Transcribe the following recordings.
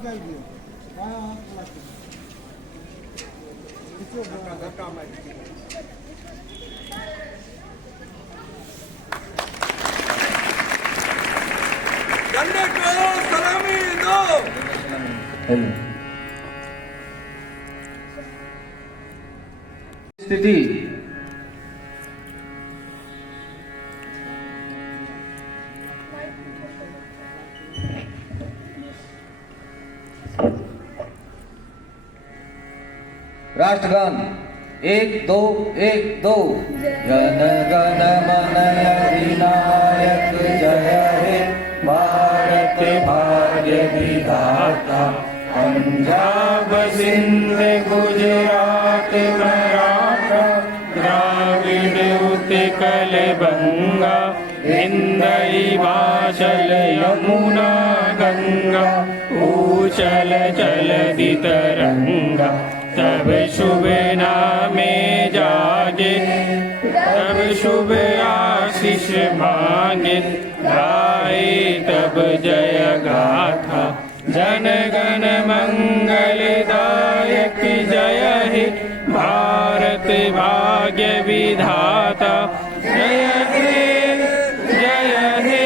झंडे को सलामी दो। स्थिति राष्ट्रगान 1 2 1 2 जन गण मन अधिनायक जय हे भारत भाग्य विधाता पंजाब सिंध गुजरात मराठा द्राविड उत्कल बंगा विंध्य हिमाचल यमुना गंगा ऊचल जलधि तरंगा तब शुभ नामे जागे तब शुभ आशीष मांगे गाए तब जय गाथा जन गण मंगलदायक जय हे भारत भाग्य विधाता जय हे जय हे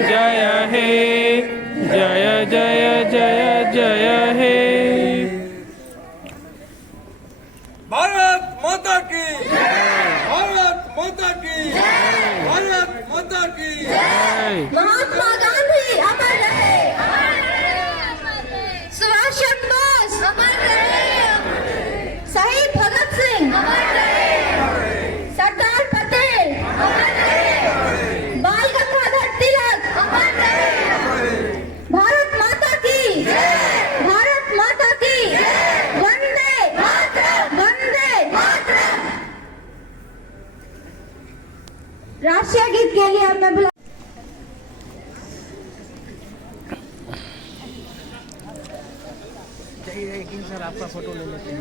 जय हे जय जय जय जय हे। भारत माता की, भारत माता की, भारत माता की। महात्मा गांधी अमर रहे, सुभाष चंद्र बोस अमर रहे, शहीद भगत सिंह अमर रहे, सरदार पटेल अमर रहे, बाल गंगाधर तिलक अमर रहे। भारत माता की, भारत माता की, वंदे मातरम, वंदे मातरम। राष्ट्रीय गीत के लिए अब मैं सर आपका फोटो ले लेते हैं।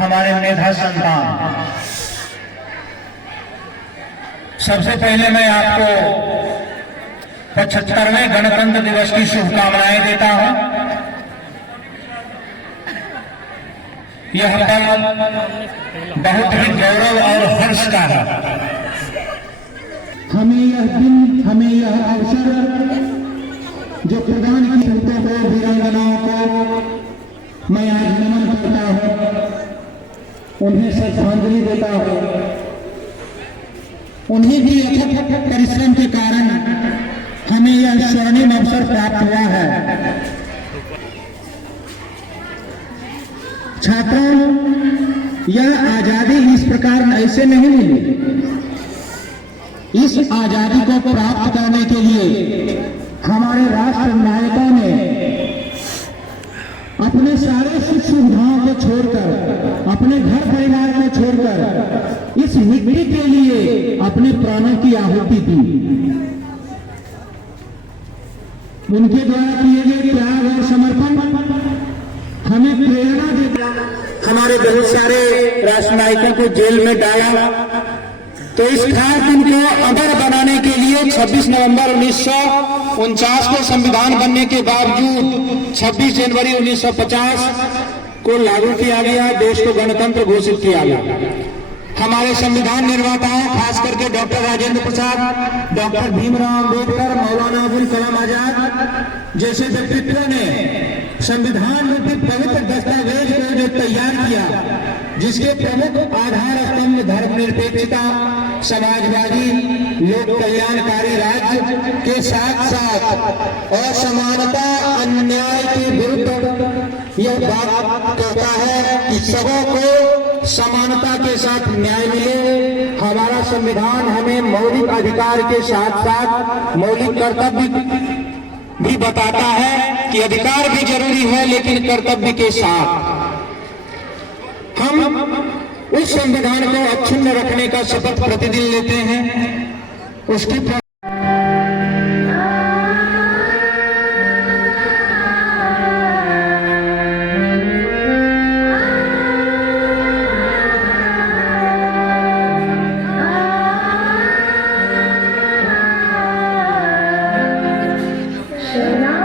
हमारे मेधा संतान, सबसे पहले मैं आपको 75वें गणतंत्र दिवस की शुभकामनाएं देता हूं। यह पल बहुत ही गौरव और हर्ष का है। हमें यह दिन, हमें यह अवसर जो प्रदान की शक्तों को, वीरांगनाओं को मैं आज नमन करता हूं, उन्हें श्रद्धांजलि देता हूं। उन्हीं की अथक परिश्रम के कारण हमें यह स्वर्णिम अवसर प्राप्त हुआ है। छात्रों, यह आजादी इस प्रकार ऐसे नहीं मिली। इस आजादी को प्राप्त करने के लिए हमारे राष्ट्र नायकों ने अपने सारे सुख सुविधाओं को छोड़कर, अपने घर परिवार को छोड़कर इस मिट्टी के लिए अपने प्राणों की आहुति दी। उनके द्वारा किए गए त्याग और समर्पण हमें प्रेरणा देता। हमारे बहुत सारे राष्ट्र नायकों को जेल में डाला, तो इस खास दिन को अमर बनाने के लिए 26 नवंबर 1949 को संविधान बनने के बावजूद 26 जनवरी 1950 को लागू किया गया, देश को गणतंत्र घोषित किया गया। हमारे संविधान निर्माताओं, खास करके डॉक्टर राजेंद्र प्रसाद, डॉक्टर भीमराव अम्बेडकर, मौलाना अबुल कलाम आजाद जैसे व्यक्तित्वों ने संविधान रूपी पवित्र दस्तावेज को जो तैयार किया, जिसके प्रमुख आधार स्तंभ धर्मनिरपेक्षता, समाजवादी, लोक कल्याणकारी राज्य के साथ साथ असमानता, अन्याय के विरुद्ध यह बात कहता है कि सबों को समानता के साथ न्याय मिले। हमारा संविधान हमें मौलिक अधिकार के साथ साथ मौलिक कर्तव्य भी बताता है कि अधिकार भी जरूरी है लेकिन कर्तव्य के साथ। हम उस संविधान को अक्षुण्ण रखने का शपथ प्रतिदिन लेते हैं। उसकी सलाम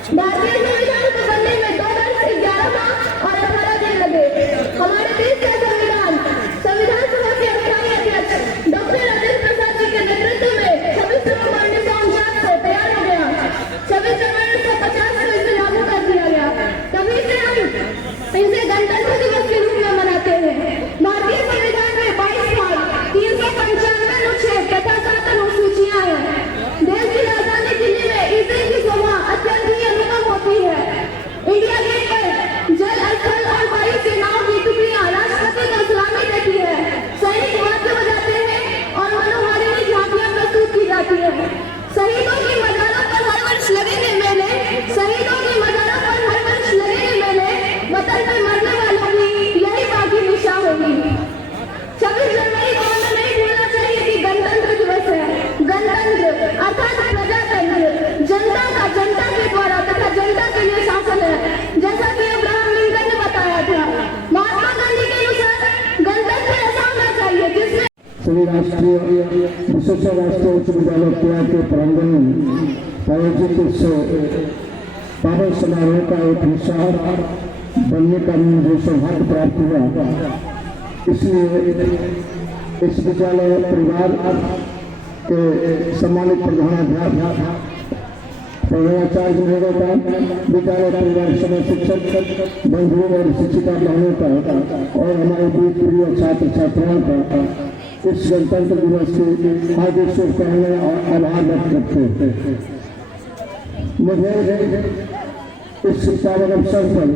भारतीय संविधान को बनने में 2 वर्ष 11 माह और 18 दिन लगे। हमारे देश का संविधान सभा के स्थायी अध्यक्ष डॉक्टर राजेंद्र प्रसाद जी के नेतृत्व में 26 नवंबर 1949 को तैयार हो गया। 26 जनवरी 1950 को इसे लागू कर दिया गया। तभी से हम इसे गणतंत्र दिवस के रूप में मनाते हैं। भारतीय संविधान में 22 भाग, 395 अनुच्छेद तथा 7 अनुसूचियां हैं। देश की राजधानी दिल्ली में ईसाई की शोभा अत्यंत ही अनुपम होती है। इंडिया गेट पर जल, स्थल और वायु सेनाओं की टुकड़ियां राष्ट्रपति को सलामी देती है। सैनिक वाद्य बजाते हैं और मनोहारिणी झांकियां प्रस्तुत की जाती है। शहीदों की मजारों पर हर वर्ष लगेंगे मेले, शहीदों की मजारों पर हर वर्ष लगेंगे मेले, वतन में मरने वालों की यही बाकी निशा होगी। 26 जनवरी को हमें नहीं भूलना चाहिए कि गणतंत्र दिवस है। गणतंत्र अर्थात प्रजातंत्र, जनता का जनता के द्वारा तथा जनता के लिए शासन है, जैसा कि अब्राहम लिंकन ने बताया था। महात्मा गांधी के अनुसार गणतंत्र ऐसा होना चाहिए जिसमें सभी राष्ट्रीय विशेषकर राष्ट्रीय उच्च विद्यालय किया के प्रांगण में आयोजित इस पावन समारोह का एक हिस्सा बनने का मुझे सौभाग्य प्राप्त हुआ। इसलिए इस विद्यालय परिवार के सम्मानित प्रधानाध्यापक प्रधानाचार्य महोदय का, विद्यालय परिवार समय शिक्षक बंधुओं और शिक्षिका बहनों का और हमारे बीच प्रिय छात्र छात्राओं का इस गणतंत्र दिवस के हार्दिक शुभकामनाएं और आभार व्यक्त करते हैं। मुझे इस पावन अवसर पर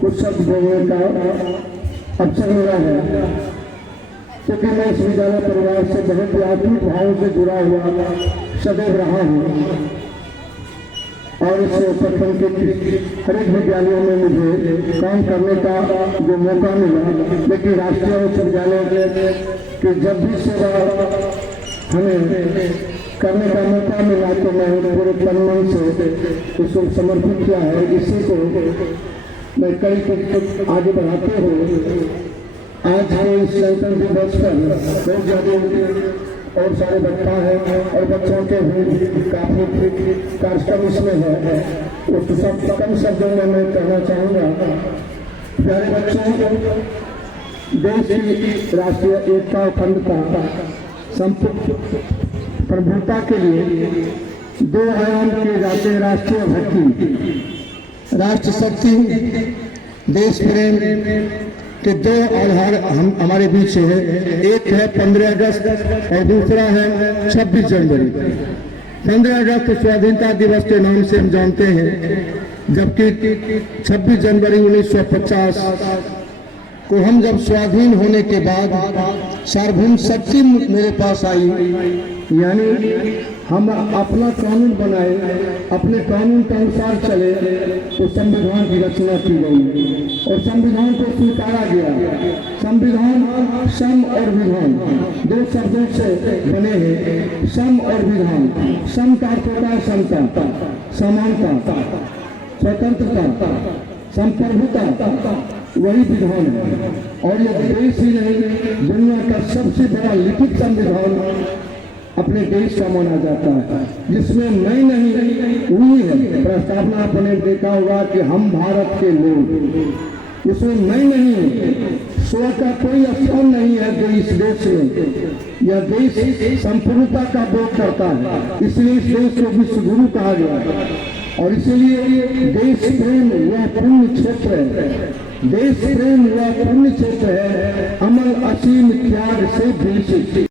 कुछ शब्द बोलने का अवसर मिला है, क्योंकि मैं इस विद्यालय परिवार से बहुत ही आत्मिक भाव से जुड़ा हुआ सदैव रहा हूँ और इस प्रखंड के हर एक विद्यालयों में मुझे काम करने का जो मौका मिला, लेकिन राष्ट्रीय उच्च विद्यालय कि जब भी सेवा हमें करने का मौका मिला तो मैं पूरे तन मन से इसको समर्पित किया है। इसी को मैं कई आगे बढ़ाते हुए आज हम इस गणतंत्र दिवस पर बहुत ज्यादा और सारे बच्चा है और बच्चों के भी काफी कार्यक्रम इसमें है। उस सब कम शब्दों में मैं कहना चाहूँगा, प्यारे बच्चों, देश की राष्ट्रीय एकता अखंडता प्रभुता के लिए 2 आयाम किए जाते हैं। राष्ट्रीय भक्ति, राष्ट्र शक्ति, देश प्रेम के 2 आधार हमारे बीच है। एक है 15 अगस्त और दूसरा है 26 जनवरी। 15 अगस्त स्वाधीनता दिवस के नाम से हम जानते हैं, जबकि 26 जनवरी 1950 को हम जब स्वाधीन होने के बाद सार्वभौम शक्ति मेरे पास आई, यानी हम अपना कानून बनाए, अपने कानून के अनुसार चले तो संविधान की रचना की गई और संविधान को स्वीकारा गया। संविधान सम और विधान 2 शब्दों से बने हैं। सम और विधान, सम का अर्थ होता है समता, समानता, स्वतंत्रता, संप्रभुता, वही विधान है। और यह देश ही नहीं, दुनिया का सबसे बड़ा लिखित संविधान अपने देश का माना जाता है, जिसमें नई नहीं हुई है प्रस्तावना। आपने देखा होगा कि हम भारत के लोग, इसमें नई नहीं है, स्व का कोई स्थान नहीं है जो इस देश में। यह देश संपूर्णता का बोध करता है, इसलिए इस देश को विश्व गुरु कहा गया है। और इसीलिए देश प्रेम वह पुण्य क्षेत्र है, देश प्रेम वह पुण्य क्षेत्र है, अमल असीम त्याग से भी